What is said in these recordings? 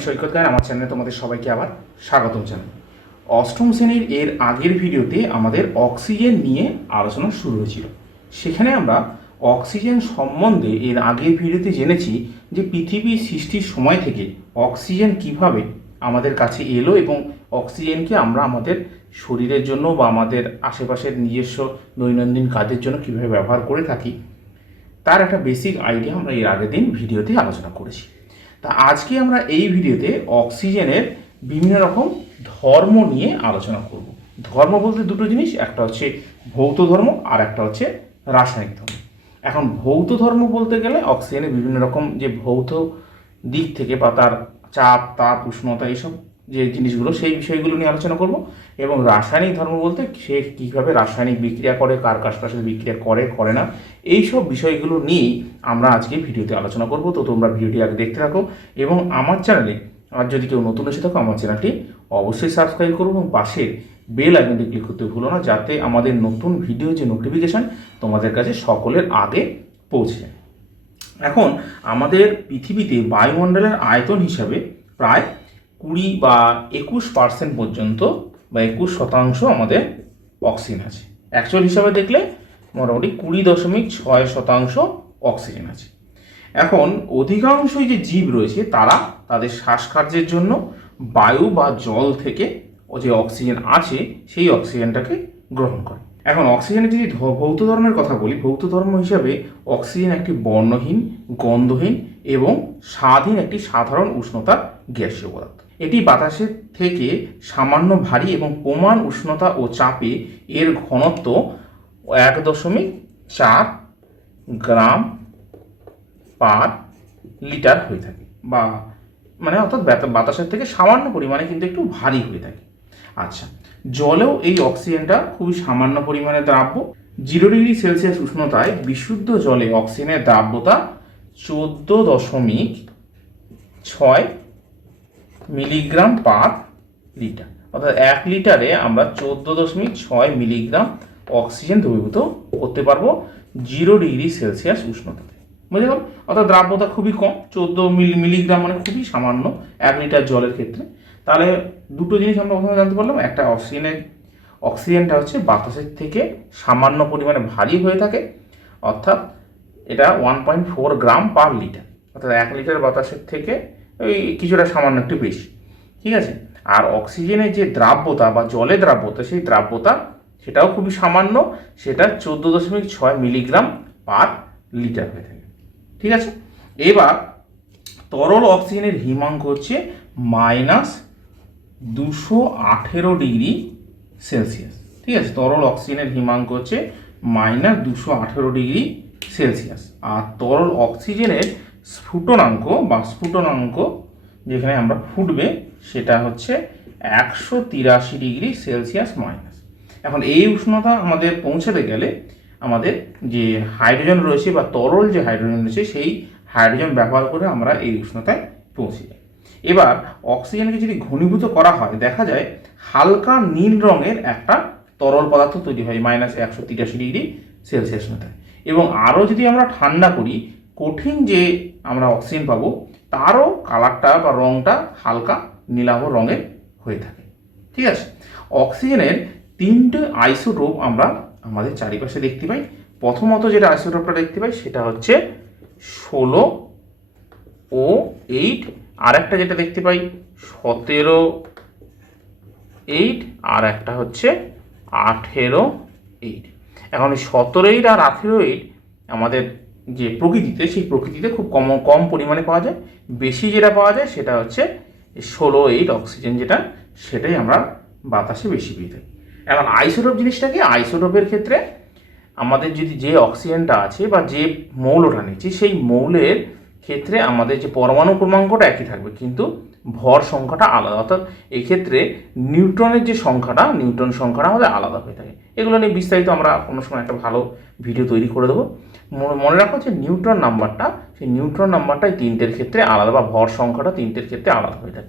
আমি সৈকত গান আমার চ্যানেলে তোমাদের সবাইকে আবার স্বাগতম জানাই। অষ্টম শ্রেণির এর আগের ভিডিওতে আমাদের অক্সিজেন নিয়ে আলোচনা শুরু হয়েছিল। সেখানে আমরা অক্সিজেন সম্বন্ধে এর আগের ভিডিওতে জেনেছি যে পৃথিবী সৃষ্টির সময় থেকে অক্সিজেন কীভাবে আমাদের কাছে এলো এবং অক্সিজেনকে আমরা আমাদের শরীরের জন্য বা আমাদের আশেপাশের নিজস্ব দৈনন্দিন কাজের জন্য কীভাবে ব্যবহার করে থাকি, তার একটা বেসিক আইডিয়া আমরা এর আগের দিন ভিডিওতে আলোচনা করেছি। তা আজকে আমরা এই ভিডিওতে অক্সিজেনের বিভিন্ন রকম ধর্ম নিয়ে আলোচনা করব। ধর্ম বলতে দুটো জিনিস, একটা হচ্ছে ভৌত ধর্ম আর একটা হচ্ছে রাসায়নিক ধর্ম। এখন ভৌত ধর্ম বলতে গেলে অক্সিজেনের বিভিন্ন রকম যে ভৌত দিক থেকে বা তার চাপ তাপ উষ্ণতা এইসব যে জিনিসগুলো, সেই বিষয়গুলো নিয়ে আলোচনা করব এবং রাসায়নিক ধর্ম বলতে সে কীভাবে রাসায়নিক বিক্রিয়া করে, কার কার সাথে বিক্রিয়া করে করে না এই সব বিষয়গুলো নিয়েই আমরা আজকে ভিডিওতে আলোচনা করব। তো তোমরা ভিডিওটি আগে দেখতে থাকো এবং আমার চ্যানেলে আর যদি কেউ নতুন এসে থাকো, আমার চ্যানেলটি অবশ্যই সাবস্ক্রাইব করো এবং পাশে বেল আইকনটি ক্লিক করতে ভুলো না, যাতে আমাদের নতুন ভিডিও যে নোটিফিকেশান তোমাদের কাছে সকলের আগে পৌঁছে। এখন আমাদের পৃথিবীতে বায়ুমণ্ডলের আয়তন হিসাবে প্রায় কুড়ি বা একুশ পার্সেন্ট পর্যন্ত বা একুশ শতাংশ আমাদের অক্সিজেন আছে। অ্যাকচুয়াল হিসাবে দেখলে মোটামুটি কুড়ি দশমিক ছয় শতাংশ অক্সিজেন আছে। এখন অধিকাংশই যে জীব রয়েছে, তারা তাদের শ্বাসকার্যের জন্য বায়ু বা জল থেকে যে অক্সিজেন আছে, সেই অক্সিজেনটাকে গ্রহণ করে। এখন অক্সিজেনের যদি ভৌত ধর্মের কথা বলি, ভৌত ধর্ম হিসাবে অক্সিজেন একটি বর্ণহীন, গন্ধহীন এবং স্বাদহীন একটি সাধারণ উষ্ণতা গ্যাসীয় পদার্থ। এটি বাতাসের থেকে সামান্য ভারী এবং প্রমাণ উষ্ণতা ও চাপে এর ঘনত্ব এক দশমিক চার গ্রাম পার লিটার হয়ে থাকে বা মানে অর্থাৎ বাতাসের থেকে সামান্য পরিমাণে কিন্তু একটু ভারী হয়ে থাকে। আচ্ছা জলেও এই অক্সিজেনটা খুবই সামান্য পরিমাণে দ্রাব্য। জিরো ডিগ্রি সেলসিয়াস উষ্ণতায় বিশুদ্ধ জলে অক্সিজেনের দ্রাব্যতা চোদ্দ দশমিক ছয় মিলিগ্রাম পার লিটার। অর্থাৎ এক লিটারে আমরা চোদ্দ দশমিক ছয় মিলিগ্রাম অক্সিজেন দ্রবীভূত করতে পারব জিরো ডিগ্রি সেলসিয়াস উষ্ণতাতে। বুঝে গেল অর্থাৎ দ্রাব্যতা খুবই কম, চোদ্দ মিলি মিলিগ্রাম মানে খুবই সামান্য এক লিটার জলের ক্ষেত্রে। তাহলে দুটো জিনিস আমরা প্রথমে জানতে পারলাম। একটা অক্সিজেনের অক্সিজেনটা হচ্ছে বাতাসের থেকে সামান্য পরিমাণে ভারী হয়ে থাকে। অর্থাৎ এটা one point four gram per litre. অর্থাৎ এক লিটার বাতাসের থেকে ওই কিছুটা সামান্য একটু বেশি, ঠিক আছে? আর অক্সিজেনের যে দ্রাব্যতা বা জলের দ্রাব্যতা, সেই দ্রাব্যতা সেটাও খুবই সামান্য, সেটা চোদ্দ দশমিক ছয় মিলিগ্রাম পার লিটার হয়ে থাকে, ঠিক আছে? এবার তরল অক্সিজেনের হিমাঙ্ক হচ্ছে মাইনাস দুশো আঠেরো ডিগ্রি সেলসিয়াস, ঠিক আছে? তরল অক্সিজেনের হিমাঙ্ক হচ্ছে মাইনাস দুশো আঠেরো ডিগ্রি সেলসিয়াস, আর তরল অক্সিজেনের স্ফুটনাঙ্ক বা স্ফুটনাঙ্ক যেখানে আমরা ফুটবে, সেটা হচ্ছে একশো তিরাশি ডিগ্রি সেলসিয়াস মাইনাস। এখন এই উষ্ণতা আমাদের পৌঁছাতে গেলে আমাদের যে হাইড্রোজেন রয়েছে বা তরল যে হাইড্রোজেন রয়েছে, সেই হাইড্রোজেন ব্যবহার করে আমরা এই উষ্ণতায় পৌঁছে যাই। এবার অক্সিজেনকে যদি ঘনীভূত করা হয়, দেখা যায় হালকা নীল রঙের একটা তরল পদার্থ তৈরি হয়, মাইনাস একশো তিরাশি ডিগ্রি সেলসিয়াস উষ্ণতায়। এবং আরও যদি আমরা ঠান্ডা করি কঠিন যে আমরা অক্সিজেন পাবো, তারও কালারটা বা রঙটা হালকা নীলাভ রঙের হয়ে থাকে। ঠিক আছে? অক্সিজেনের তিনটে আইসোটোপ আমরা আমাদের চারিপাশে দেখতে পাই। প্রথমত যেটা আইসোটোপটা দেখতে পাই, সেটা হচ্ছে ষোলো, ও এইট, আর একটা যেটা দেখতে পাই, সতেরো, এইট, আর একটা হচ্ছে আঠেরো, এইট। এখন সতেরো এইট আর আঠেরো এইট আমাদের যে প্রকৃতিতে, সেই প্রকৃতিতে খুব কম কম পরিমাণে পাওয়া যায়। বেশি যেটা পাওয়া যায় সেটা হচ্ছে ষোলো, এইট অক্সিজেন যেটা, সেটাই আমরা বাতাসে বেশি পেয়ে থাকি। এখন আইসোটোপ জিনিসটা কি? আইসোটোপের ক্ষেত্রে আমাদের যদি যে অক্সিজেনটা আছে বা যে মৌলটা নিচ্ছি, সেই মৌলের ক্ষেত্রে আমাদের যে পরমাণু ক্রমাঙ্কটা একই থাকবে, কিন্তু ভর সংখ্যাটা আলাদা। অর্থাৎ এক্ষেত্রে ক্ষেত্রে নিউট্রনের যে সংখ্যাটা, নিউট্রন সংখ্যাটা আমাদের আলাদা হয়ে থাকে। এগুলো নিয়ে বিস্তারিত আমরা কোনো সময় একটা ভালো ভিডিও তৈরি করে দেবো। মনে- রাখো যে নিউট্রন নাম্বারটা, সেই নিউট্রন নাম্বারটাই তিনটের ক্ষেত্রে আলাদা বা ভর সংখ্যাটা তিনটের ক্ষেত্রে আলাদা হয়ে থাকে।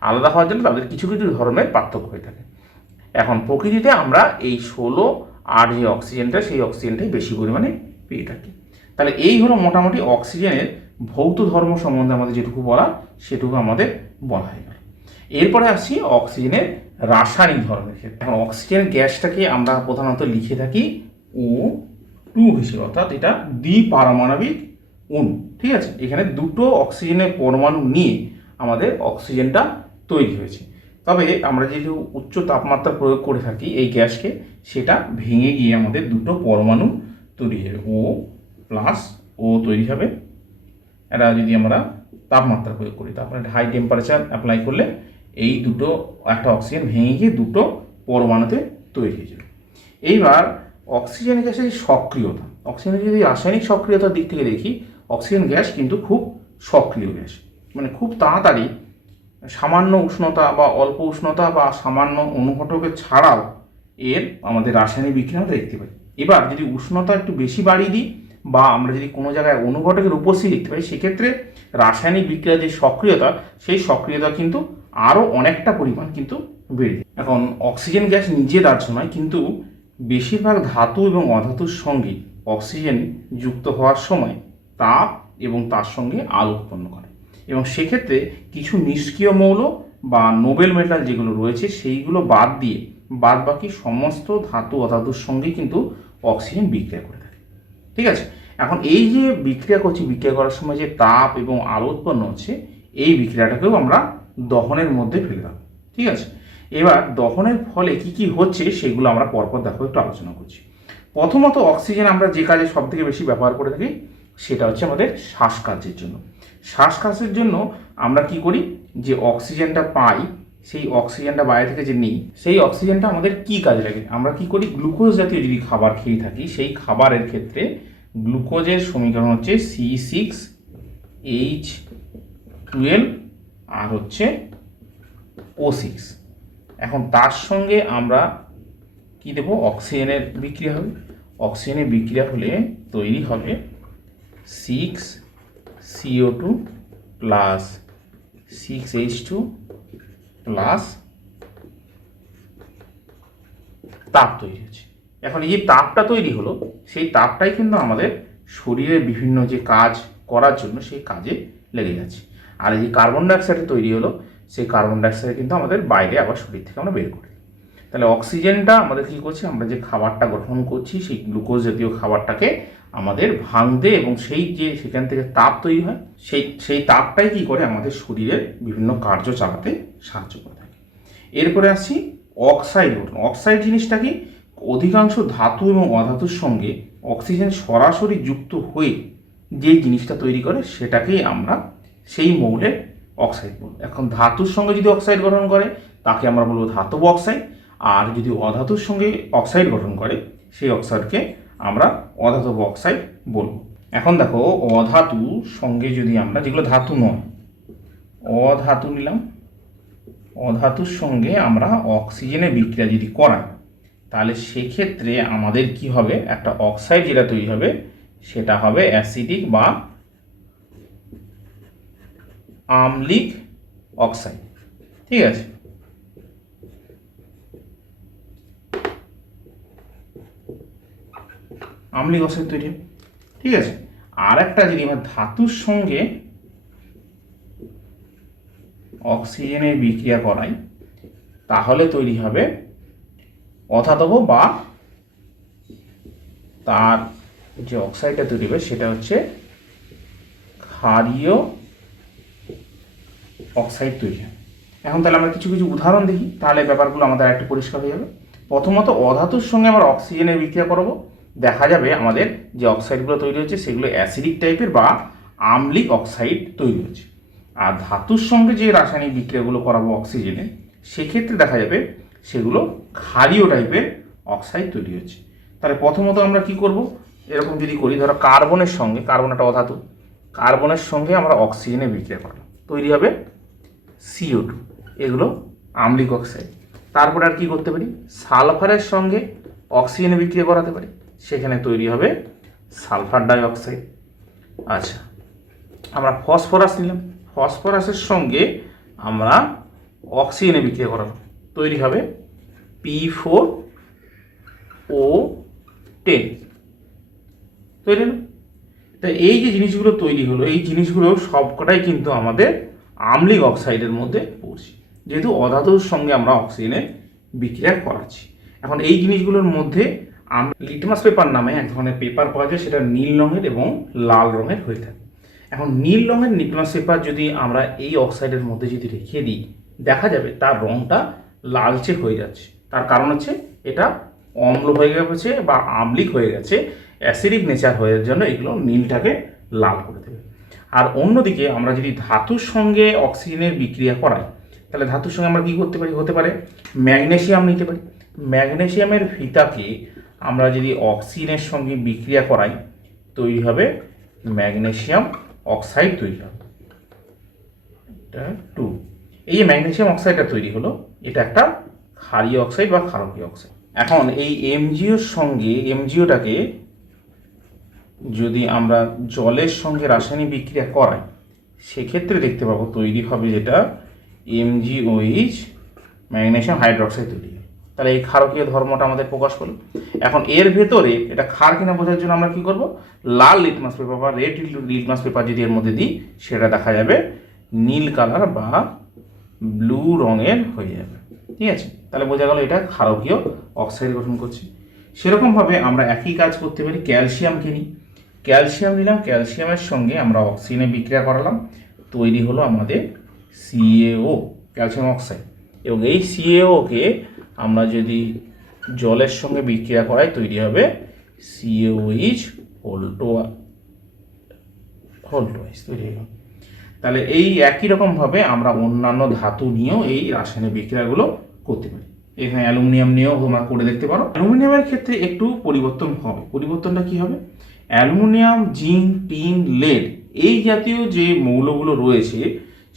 আলাদা হওয়ার জন্য তাদের কিছু কিছু ধর্মের পার্থক্য হয়ে থাকে। এখন প্রকৃতিতে আমরা এই ষোলো আর যে অক্সিজেনটা, সেই অক্সিজেনটাই বেশি পরিমাণে পেয়ে থাকি। তাহলে এই হলো মোটামুটি অক্সিজেনের ভৌত ধর্ম সম্বন্ধে আমাদের যেটুকু বলা সেটুকু আমাদের বলা হয়ে গেল। এরপরে আসছি অক্সিজেনের রাসায়নিক ধর্মের ক্ষেত্রে। এখন অক্সিজেন গ্যাসটাকে আমরা প্রধানত লিখে থাকি ও টু হিসেবে অর্থাৎ এটা দ্বিপারমাণবিক অণু, ঠিক আছে? এখানে দুটো অক্সিজেনের পরমাণু নিয়ে আমাদের অক্সিজেনটা তৈরি হয়েছে। তবে আমরা যেহেতু উচ্চ তাপমাত্রা প্রয়োগ করে থাকি এই গ্যাসকে, সেটা ভেঙে গিয়ে আমাদের দুটো পরমাণু তৈরি হবে ও প্লাস ও তৈরি হবে। এটা যদি আমরা তাপমাত্রা প্রয়োগ করি, তারপরে হাই টেম্পারেচার অ্যাপ্লাই করলে এই দুটো একটা অক্সিজেন ভেঙে গিয়ে দুটো পরমাণুতে তৈরি হয়ে যাবে। এইবার অক্সিজেন গ্যাসের সক্রিয়তা অক্সিজেনের যদি রাসায়নিক সক্রিয়তার দিক থেকে দেখি, অক্সিজেন গ্যাস কিন্তু খুব সক্রিয় গ্যাস। মানে খুব তাড়াতাড়ি সামান্য উষ্ণতা বা অল্প উষ্ণতা বা সামান্য অনুঘটকের ছাড়াও এর আমাদের রাসায়নিক বিক্রিয়া দেখতে পাই। এবার যদি উষ্ণতা একটু বেশি বাড়িয়ে দিই বা আমরা যদি কোনো জায়গায় অনুঘটকের উপস্থিতি দেখতে পাই, সেক্ষেত্রে রাসায়নিক বিক্রিয়ার যে সক্রিয়তা, সেই সক্রিয়তা কিন্তু আরও অনেকটা পরিমাণ কিন্তু বেড়ে যায়। এখন অক্সিজেন গ্যাস নিজে দাহ্য নয়, কিন্তু বেশিরভাগ ধাতু এবং অধাতুর সঙ্গে অক্সিজেন যুক্ত হওয়ার সময় তাপ এবং তার সঙ্গে আলো উৎপন্ন করে। এবং সেক্ষেত্রে কিছু নিষ্ক্রিয় মৌল বা নোবেল মেটাল যেগুলো রয়েছে, সেইগুলো বাদ দিয়ে বাদ বাকি সমস্ত ধাতু অধাতুর সঙ্গে কিন্তু অক্সিজেন বিক্রিয়া করে থাকে। ঠিক আছে? এখন এই যে বিক্রিয়া করছি, বিক্রিয়া করার সময় যে তাপ এবং আলো উৎপন্ন হচ্ছে, এই বিক্রিয়াটাকেও আমরা দহনের মধ্যে ফেলে রাখব ঠিক আছে? এবার দহনের ফলে কি কি হচ্ছে সেগুলো আমরা পরপর দেখো, একটু আলোচনা করছি। প্রথমত অক্সিজেন আমরা যে কাজে সব থেকে বেশি ব্যবহার করে থাকি, সেটা হচ্ছে আমাদের শ্বাসকার্যের জন্য। শ্বাসকাশের জন্য আমরা কি করি? যে অক্সিজেনটা পাই, সেই অক্সিজেনটা বাইরে থেকে যে নিই, সেই অক্সিজেনটা আমাদের কি কাজে লাগে? আমরা কি করি? গ্লুকোজ জাতীয় যদি খাবার খেয়ে থাকি, সেই খাবারের ক্ষেত্রে গ্লুকোজের সমীকরণ হচ্ছে সি সিক্স এইচ টুয়েলভ আর হচ্ছে ও সিক্স এখন তার সঙ্গে আমরা কি দেব? অক্সিজেনের বিক্রিয়া হবে। অক্সিজেনের বিক্রিয়া হলে তৈরি হবে six CO two plus six H two plus তাপ তৈরি হচ্ছে। এখন এই যে তাপটা তৈরি হলো, সেই তাপটাই কিন্তু আমাদের শরীরের বিভিন্ন যে কাজ করার জন্য সেই কাজে লেগে যাচ্ছে। আর এই যে কার্বন ডাইঅক্সাইড তৈরি হলো সেই কার্বন ডাইঅক্সাইড কিন্তু আমাদের বাইরে আবার শরীর থেকে আমরা বের করি। তাহলে অক্সিজেনটা আমাদের কী করছে? আমরা যে খাবারটা গ্রহণ করছি, সেই গ্লুকোজ জাতীয় খাবারটাকে আমাদের ভাঙতে এবং সেই যে সেখান থেকে তাপ তৈরি হয়, সেই সেই তাপটাই কী করে আমাদের শরীরের বিভিন্ন কার্য চালাতে সাহায্য করে থাকে। এরপরে আসছি অক্সাইড গঠন। অক্সাইড জিনিসটা কি? অধিকাংশ ধাতু এবং অধাতুর সঙ্গে অক্সিজেন সরাসরি যুক্ত হয়ে যে জিনিসটা তৈরি করে, সেটাকেই আমরা সেই মৌলের অক্সাইড বলব এখন ধাতুর সঙ্গে যদি অক্সাইড গঠন করে, তাকে আমরা বলব ধাতব অক্সাইড আর যদি অধাতুর সঙ্গে অক্সাইড গঠন করে, সেই অক্সাইডকে আমরা অধাতব অক্সাইড বলব। এখন দেখো, অধাতু সঙ্গে যদি আমরা, যেগুলো ধাতু নয়, অধাতু নিলাম। অধাতুর সঙ্গে আমরা অক্সিজেনের বিক্রিয়া যদি করাই, তাহলে সেক্ষেত্রে আমাদের কি হবে? একটা অক্সাইড যেটা তৈরি হবে, সেটা হবে অ্যাসিডিক বা আম্লিক অক্সাইড। ঠিক আছে? আম্লিক অক্সাইড তৈরি ঠিক আছে? আর একটা যদি আমরা ধাতুর সঙ্গে অক্সিজেনের বিক্রিয়া করাই, তাহলে তৈরি হবে অধাতব বা তার যে অক্সাইডটা তৈরি হবে, সেটা হচ্ছে ক্ষারীয় অক্সাইড তৈরি হয়। এখন তাহলে আমরা কিছু কিছু উদাহরণ দেখি, তাহলে ব্যাপারগুলো আমাদের একটু পরিষ্কার হয়ে যাবে। প্রথমত অধাতুর সঙ্গে আমরা অক্সিজেনের বিক্রিয়া করাবো। দেখা যাবে আমাদের যে অক্সাইডগুলো তৈরি হচ্ছে, সেগুলো অ্যাসিডিক টাইপের বা আম্লিক অক্সাইড তৈরি হচ্ছে। আর ধাতুর সঙ্গে যে রাসায়নিক বিক্রিয়াগুলো করাবো অক্সিজেনে সেক্ষেত্রে দেখা যাবে সেগুলো ক্ষারীয় টাইপের অক্সাইড তৈরি হচ্ছে। তাহলে প্রথমত আমরা কি করব? এরকম যদি করি, ধরো কার্বনের সঙ্গে কার্বন একটা অধাতু কার্বনের সঙ্গে আমরা অক্সিজেনে বিক্রিয়া করলাম তৈরি হবে সিও টু এগুলো আম্লিক অক্সাইড। তারপরে আর কি করতে পারি? সালফারের সঙ্গে অক্সিজেন বিক্রিয়া করাতে পারি। সেখানে তৈরি হবে সালফার ডাই অক্সাইড আচ্ছা আমরা ফসফরাস নিলাম। ফসফরাসের সঙ্গে আমরা অক্সিজেনে বিক্রিয়া করালাম তৈরি হবে পি ফোর ও টেন তৈরি তা এই যে জিনিসগুলো তৈরি হলো, এই জিনিসগুলো সবকটাই কিন্তু আমাদের আম্লিক অক্সাইডের মধ্যে পড়ছি। যেহেতু অধাতুর সঙ্গে আমরা অক্সিজেনের বিক্রিয়া করাচ্ছি। এখন এই জিনিসগুলোর মধ্যে লিটমাস পেপার নামে এক ধরনের পেপার পাওয়া যায়, সেটা নীল রঙের এবং লাল রঙের হয়ে থাকে। এখন নীল রঙের লিটমাস পেপার যদি আমরা এই অক্সাইডের মধ্যে যদি রেখে দিই, দেখা যাবে তার রঙটা লালচে হয়ে যাচ্ছে। তার কারণ হচ্ছে এটা অম্ল হয়ে গেছে বা আম্লিক হয়ে গেছে অ্যাসিডিক নেচার হয়ে জন্য এগুলো নীলটাকে লাল করে আর অন্যদিকে আমরা যদি ধাতুর সঙ্গে অক্সিজেনের বিক্রিয়া করাই, তাহলে ধাতুর সঙ্গে আমরা কী করতে পারি? হতে পারে ম্যাগনেসিয়াম নিতে পারি। ম্যাগনেসিয়ামের ফিতাকে আমরা যদি অক্সিজেনের সঙ্গে বিক্রিয়া করাই, তৈরি হবে ম্যাগনেশিয়াম অক্সাইড তৈরি হবে। টু। এই যে ম্যাগনেসিয়াম অক্সাইডটা তৈরি হলো, এটা একটা ক্ষারীয় অক্সাইড বা ক্ষারকীয় অক্সাইড। এখন এই এমজিওর সঙ্গে, এমজিওটাকে যদি আমরা জলের সঙ্গে রাসায়নিক বিক্রিয়া করাই, সেক্ষেত্রে দেখতে পাবো তৈরি হবে যেটা এমজিওইচ ম্যাগনেশিয়াম হাইড্রোক্সাইড তৈরি। হবে তাহলে এই ক্ষারকীয় ধর্মটা আমাদের প্রকাশ করল। এখন এর ভেতরে এটা ক্ষার কিনা বোঝার জন্য আমরা কি করব? লাল লিটমাস পেপার বা রেড লিটমাস পেপার যদি এর মধ্যে দিই, সেটা দেখা যাবে নীল কালার বা ব্লু রঙের হয়ে যাবে। ঠিক আছে? তাহলে বোঝা গেল এটা ক্ষারকীয় অক্সাইড গঠন করছে। সেরকমভাবে আমরা একই কাজ করতে পারি ক্যালসিয়ামকে নিই ক্যালসিয়াম নিলাম, ক্যালসিয়ামের সঙ্গে আমরা অক্সিজেনে বিক্রিয়া করালাম। তৈরি হলো আমাদের সিএও ক্যালসিয়াম অক্সাইড। এবং এই সিএওকে আমরা যদি জলের সঙ্গে বিক্রিয়া করাই, তৈরি হবে সিএওইচ হোল্টো হোল্টোয়াইজ তৈরি গেল তাহলে এই একই রকমভাবে আমরা অন্যান্য ধাতু নিয়েও এই রাসায়নিক বিক্রিয়াগুলো করতে পারি। এখানে অ্যালুমিনিয়াম নিয়েও তোমরা করে দেখতে পারো। অ্যালুমিনিয়ামের ক্ষেত্রে একটু পরিবর্তন হবে। পরিবর্তনটা কি হবে? অ্যালুমিনিয়াম, জিঙ্ক, টিন, লেড এই জাতীয় যে মৌলগুলো রয়েছে,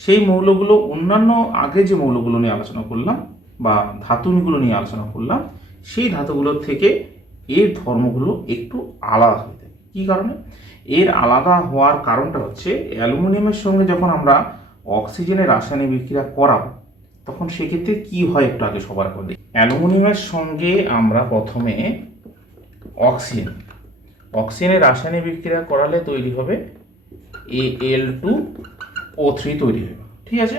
সেই মৌলগুলো অন্যান্য আগে যে মৌলগুলো নিয়ে আলোচনা করলাম বা ধাতুগুলো নিয়ে আলোচনা করলাম, সেই ধাতুগুলোর থেকে এর ধর্মগুলো একটু আলাদা হয়ে থাকে। কী কারণে? এর আলাদা হওয়ার কারণটা হচ্ছে, অ্যালুমিনিয়ামের সঙ্গে যখন আমরা অক্সিজেনের রাসায়নিক বিক্রিয়া করাবো, তখন সেক্ষেত্রে কি হয় একটু আগে সবার দেখি অ্যালুমিনিয়ামের সঙ্গে আমরা প্রথমে অক্সিজেন অক্সিজেনের রাসায়নিক বিক্রিয়া করালে তৈরি হবে এ এল টু ও থ্রি তৈরি হবে, ঠিক আছে?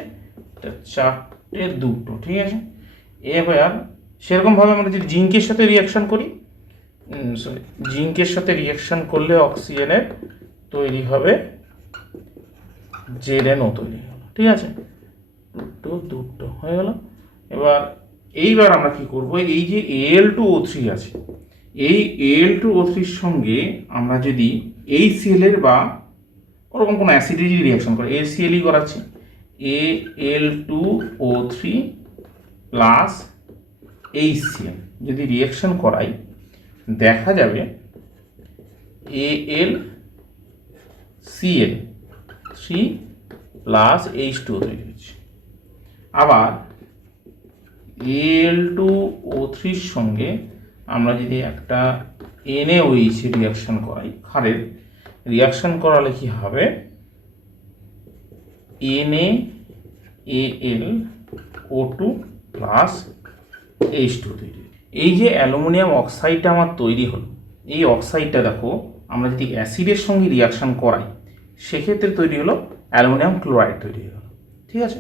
চারটে দুটো, ঠিক আছে? এবার সেরকমভাবে আমরা যদি জিঙ্কের সাথে রিয়াকশন করি সরি জিঙ্কের সাথে রিয়াকশন করলে অক্সিজেনের তৈরি হবে জেডেনও তৈরি হলো ঠিক আছে? দুটো দুটো হয়ে গেল। এবার এইবার আমরা কি করব? এই যে এল টু ও থ্রি আছে এই এল টু ও থ্রির সঙ্গে আমরা যদি এই সিএলের বা ওরকম কোনো অ্যাসিডের যদি রিয়াকশন করে এ সিএলই করাচ্ছি। A L two O three plus H CL যদি রিয়াকশন করাই, দেখা যাবে A L CL three plus H two তৈরি হয়েছে। আবার এল টু ও থ্রির সঙ্গে আমরা যদি একটা এনএ ওইচ রিয়াকশন করাই ক্ষারের রিয়াকশন করালে কি হবে? NA L O two plus H two তৈরি। এই যে অ্যালুমিনিয়াম অক্সাইডটা আমার তৈরি হলো, এই অক্সাইডটা দেখো, আমরা যদি অ্যাসিডের সঙ্গে রিয়াকশন করাই, সেক্ষেত্রে তৈরি হলো অ্যালুমিনিয়াম ক্লোরাইড তৈরি হলো, ঠিক আছে?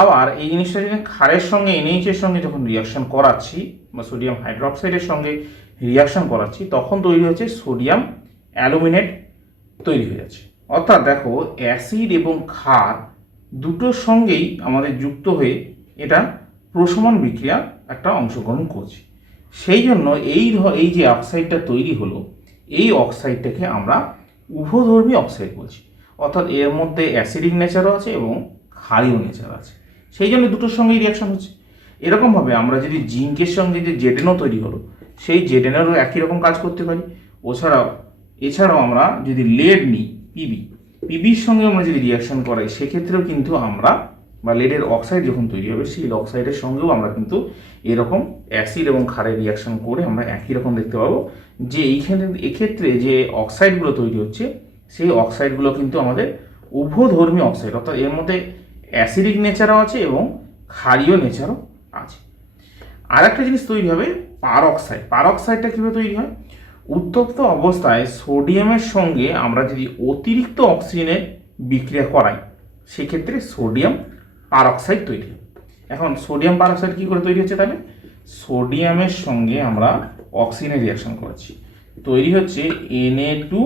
আবার এই জিনিসটা যদি ক্ষারের সঙ্গে এর সঙ্গে যখন রিয়াকশন করাচ্ছি বা সোডিয়াম হাইড্রোক্সাইডের সঙ্গে রিয়াকশন করাচ্ছি, তখন তৈরি হচ্ছে সোডিয়াম অ্যালুমিনেট তৈরি হয়ে যাচ্ছে। অর্থাৎ দেখো অ্যাসিড এবং ক্ষার দুটোর সঙ্গেই আমাদের যুক্ত হয়ে এটা প্রশমন বিক্রিয়া একটা অংশগ্রহণ করছে। সেই জন্য এই ধ- এই যে অক্সাইডটা তৈরি হলো, এই অক্সাইডটাকে আমরা উভধর্মী অক্সাইড বলছি। অর্থাৎ এর মধ্যে অ্যাসিডিক নেচারও আছে এবং ক্ষারীয় নেচার আছে। সেই জন্য দুটোর সঙ্গেই রিয়াকশন হচ্ছে। এরকমভাবে আমরা যদি জিঙ্কের সঙ্গে যে জেডেনও তৈরি হলো, সেই জেডেনেরও একই রকম কাজ করতে পারি। ওছাড়াও এছাড়াও আমরা যদি লেড নিই পিবি পিবির সঙ্গে আমরা যদি রিয়াকশন করাই, সেক্ষেত্রেও কিন্তু আমরা বা লেডের অক্সাইড যখন তৈরি হবে, সেই অক্সাইডের সঙ্গেও আমরা কিন্তু এরকম অ্যাসিড এবং ক্ষারের রিয়াকশন করে আমরা একই রকম দেখতে পাবো। যে এইখানে, এক্ষেত্রে যে অক্সাইডগুলো তৈরি হচ্ছে, সেই অক্সাইডগুলো কিন্তু আমাদের উভধর্মী অক্সাইড অর্থাৎ এর মধ্যে অ্যাসিডিক নেচারও আছে এবং ক্ষারীয় নেচারও আছে। আর একটা জিনিস তৈরি হবে পারক্সাইড পারক্সাইডটা কীভাবে তৈরি হয়? উত্তপ্ত অবস্থায় সোডিয়ামের সঙ্গে আমরা যদি অতিরিক্ত অক্সিজেনের বিক্রিয়া করাই, সেক্ষেত্রে সোডিয়াম পারক্সাইড তৈরি হবে এখন সোডিয়াম পারক্সাইড কী করে তৈরি হচ্ছে তাহলে? সোডিয়ামের সঙ্গে আমরা অক্সিজেনের রিয়াকশন করেছি তৈরি হচ্ছে এনএ টু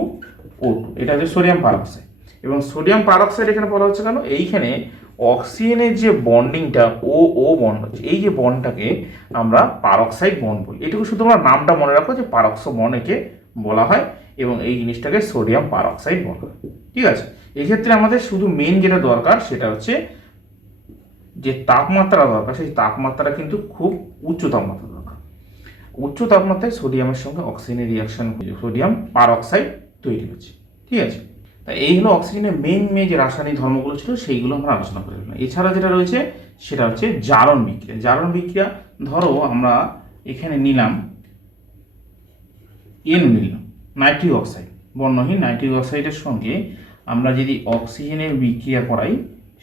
ও টু এটা হচ্ছে সোডিয়াম পারক্সাইড এবং সোডিয়াম পারক্সাইড এখানে বলা হচ্ছে কেন? এইখানে অক্সিজেনের যে বন্ডিংটা, ও ও বন্ড হচ্ছে এই যে বন্ডটাকে আমরা পারক্সাইড বন্ড বলি। এটুকু শুধু আমরা নামটা মনে রাখো যে পারক্সো বন্ড একে বলা হয় এবং এই জিনিসটাকে সোডিয়াম পারক্সাইড বলা হয়। ঠিক আছে? এক্ষেত্রে আমাদের শুধু মেন যেটা দরকার সেটা হচ্ছে যে তাপমাত্রা দরকার, সেই তাপমাত্রা কিন্তু খুব উচ্চ তাপমাত্রা দরকার। উচ্চ তাপমাত্রায় সোডিয়ামের সঙ্গে অক্সিজেনের রিয়াকশন সোডিয়াম পারক্সাইড তৈরি হচ্ছে। ঠিক আছে? এই হলো অক্সিজেনের মেন মেন যে রাসায়নিক ধর্মগুলো ছিল, সেইগুলো আমরা আলোচনা করে ফেললাম এছাড়া যেটা রয়েছে, সেটা হচ্ছে জারণ বিক্রিয়া। জারণ বিক্রিয়া, ধরো আমরা এখানে নিলাম এন নিলাম নাইট্রিক অক্সাইড বর্ণহীন নাইট্রিক অক্সাইডের সঙ্গে আমরা যদি অক্সিজেনের বিক্রিয়া করাই,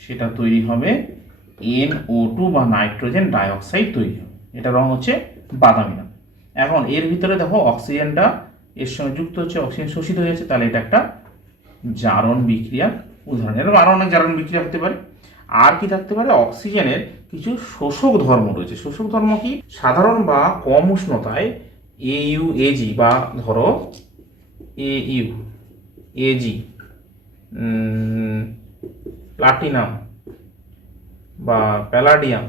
সেটা তৈরি হবে এন ও টু বা নাইট্রোজেন ডাইঅক্সাইড তৈরি হবে। এটা রং হচ্ছে বাদামি রং। এখন এর ভিতরে দেখো অক্সিজেনটা এর সঙ্গে যুক্ত হচ্ছে অক্সিজেন শোষিত হয়েছে তাহলে এটা একটা জারণ বিক্রিয়া, উদাহরণ। এরকম আরও অনেক জারণ বিক্রিয়া হতে পারে। আর কি থাকতে পারে? অক্সিজেনের কিছু শোষক ধর্ম রয়েছে। শোষক ধর্ম কি? সাধারণ বা কম উষ্ণতায় এ ইউ এজি বা ধরো এ ইউ এজি প্লাটিনাম বা প্যালাডিয়াম।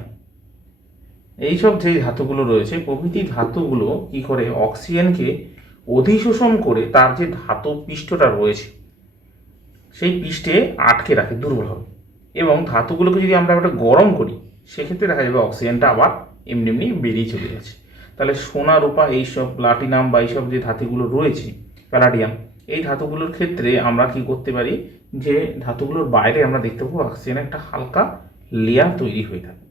এইসব যে ধাতুগুলো রয়েছে, প্রভৃতি ধাতুগুলো কি করে? অক্সিজেনকে অধিশোষণ করে তার যে ধাতু পৃষ্ঠটা রয়েছে সেই পৃষ্ঠে আটকে রাখে দুর্বলভাবে এবং ধাতুগুলোকে যদি আমরা একটা গরম করি, সেক্ষেত্রে দেখা যাবে অক্সিজেনটা আবার এমনি এমনি বেরিয়ে চলে যাচ্ছে। তাহলে সোনা, রূপা, এইসব প্লাটিনাম বা এইসব যে ধাতুগুলো রয়েছে, প্যালাডিয়াম, এই ধাতুগুলোর ক্ষেত্রে আমরা কি করতে পারি? যে ধাতুগুলোর বাইরে আমরা দেখতে পাবো অক্সিজেনের একটা হালকা লেয়ার তৈরি হয়ে থাকে।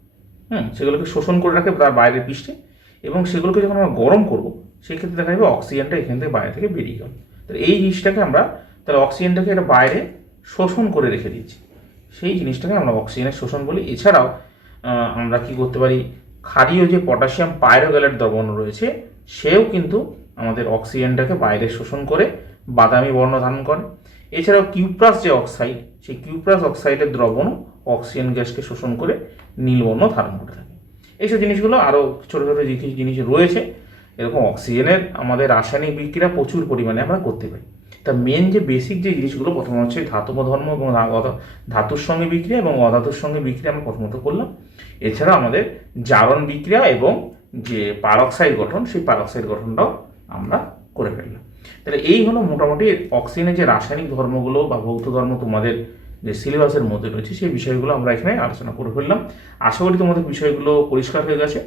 হুম, সেগুলোকে শোষণ করে রাখে তার বাইরের পৃষ্ঠে। এবং সেগুলোকে যখন আমরা গরম করব সেই ক্ষেত্রে দেখা যাবে অক্সিজেনটা এখান থেকে বাইরে থেকে বেরিয়ে গেল। তাহলে এই জিনিসটাকে আমরা তাহলে অক্সিজেনটাকে এটা বাইরে শোষণ করে রেখে দিচ্ছি সেই জিনিসটাকে আমরা অক্সিজেনের শোষণ বলি। এছাড়াও আমরা কি করতে পারি? ক্ষারীয় যে পটাশিয়াম পাইরোগ্যালেট দ্রবণ রয়েছে, সেও কিন্তু আমাদের অক্সিজেনটাকে বাইরে শোষণ করে বাদামি বর্ণ ধারণ করে। এছাড়াও কিউপ্রাস যে অক্সাইড সেই কিউপ্রাস অক্সাইডের দ্রবণ অক্সিজেন গ্যাসকে শোষণ করে নীলবর্ণ ধারণ করে থাকে। এইসব জিনিসগুলো আরও ছোটো ছোটো যে কিছু জিনিস রয়েছে। এরকম অক্সিজেনের আমাদের রাসায়নিক বিক্রিয়া প্রচুর পরিমাণে আমরা করতে পারি। তা মেন যে বেসিক যে জিনিসগুলো প্রথমে হচ্ছে ধাতব ধর্ম এবং ধাতুর সঙ্গে বিক্রিয়া এবং অধাতুর সঙ্গে বিক্রিয়া আমরা প্রথমত করলাম। এছাড়া আমাদের জারণ বিক্রিয়া এবং যে পারক্সাইড গঠন, সেই পারক্সাইড গঠনটাও আমরা করে ফেললাম। তাহলে এই হলো মোটামুটি অক্সিজেনের যে রাসায়নিক ধর্মগুলো বা ভৌত ধর্ম তোমাদের যে সিলেবাসের মধ্যে রয়েছে, সেই বিষয়গুলো আমরা এখানে আলোচনা করে ফেললাম। আশা করি তোমাদের বিষয়গুলো পরিষ্কার হয়ে গেছে।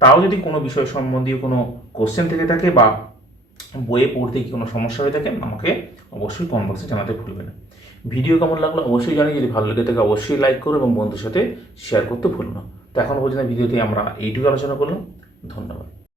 তাও যদি কোনো বিষয় সম্বন্ধীয় কোনো কোশ্চেন থেকে থাকে বা বইয়ে পড়তে কি কোনো সমস্যা হয়ে থাকে, আমাকে অবশ্যই কমেন্ট বক্সে জানাতে ভুলবে না। ভিডিও কেমন লাগল অবশ্যই জানি যদি ভালো লেগে থাকে অবশ্যই লাইক করো এবং বন্ধুর সাথে শেয়ার করতে ভুলো না। তো এখন পর্যন্ত ভিডিওটি আমরা এইটুকু আলোচনা করলাম। ধন্যবাদ।